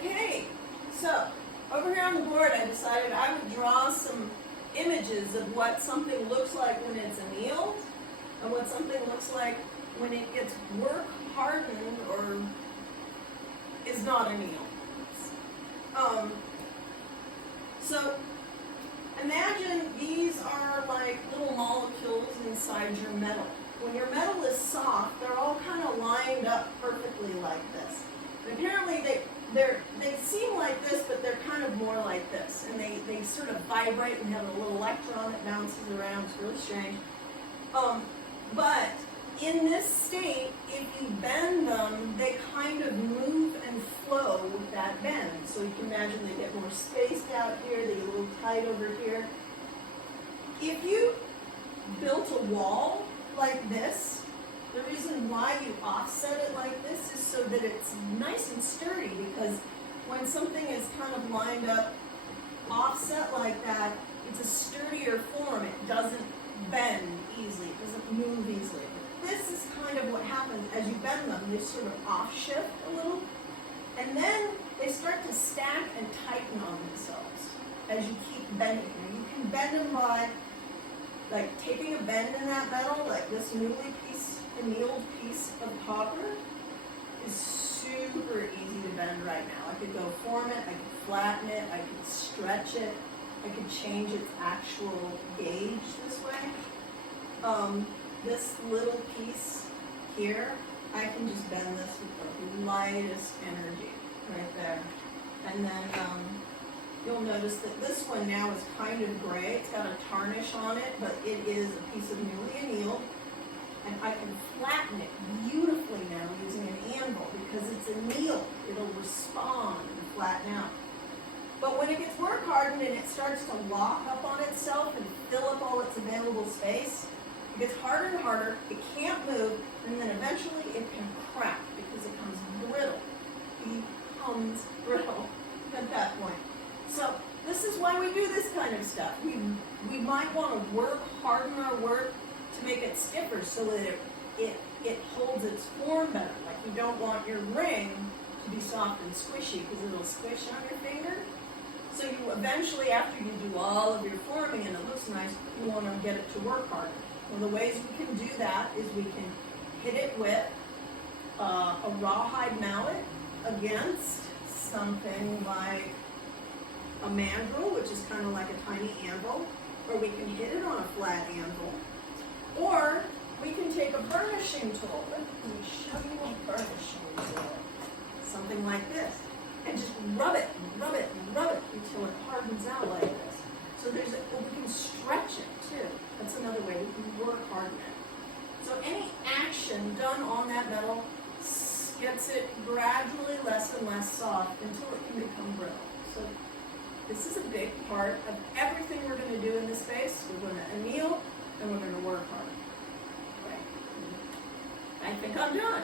Okay, so over here on the board I decided I would draw some images of what something looks like when it's annealed and what something looks like when it gets work hardened or is not annealed. So imagine these are like little molecules inside your metal. When your metal is soft, they're all kind of lined up perfectly like this. And apparently they seem like this, but they're kind of more like this. And they sort of vibrate and have a little electron that bounces around. It's really strange. But in this state, if you bend them, they kind of move and flow with that bend. So you can imagine they get more spaced out here, they get a little tight over here. If you built a wall like this, the reason why you offset it like this is so that it's nice and sturdy, because when something is kind of lined up offset like that, it's a sturdier form. It doesn't bend easily, it doesn't move easily. This is kind of what happens as you bend them. They sort of off-shift a little, and then they start to stack and tighten on themselves as you keep bending them. You can bend them by like taking a bend in that metal, like this annealed piece of copper is super easy to bend right now. I could go form it, I could flatten it, I could stretch it, I could change its actual gauge this way. This little piece here, I can just bend this with the lightest energy right there. And then you'll notice that this one now is kind of gray. It's got a tarnish on it, but it is a piece of newly annealed. And I can flatten it beautifully now using an anvil because it's annealed. It'll respond and flatten out. But when it gets work hardened and it starts to lock up on itself and fill up all its available space, it gets harder and harder, it can't move, and then eventually it can crack because it becomes brittle. It becomes brittle at that point. So this is why we do this kind of stuff. We might want to harden our work to make it stiffer so that it holds its form better. Like you don't want your ring to be soft and squishy because it'll squish on your finger. So you eventually, after you do all of your forming and it looks nice, you want to get it to work harder. One of the ways we can do that is we can hit it with a rawhide mallet against something like a mandrel, which is kind of like a tiny anvil, or we can hit it on a flat anvil, or we can take a burnishing tool. Let me show you a burnishing tool. Something like this. And just rub it and rub it and rub it until it hardens out like this. So we can stretch it too. That's another way we can work harden it. So any action done on that metal gets it gradually less and less soft until it can become brittle. So this is a big part of everything we're going to do in this space. We're going to anneal and we're going to work hard. Okay. I think I'm done.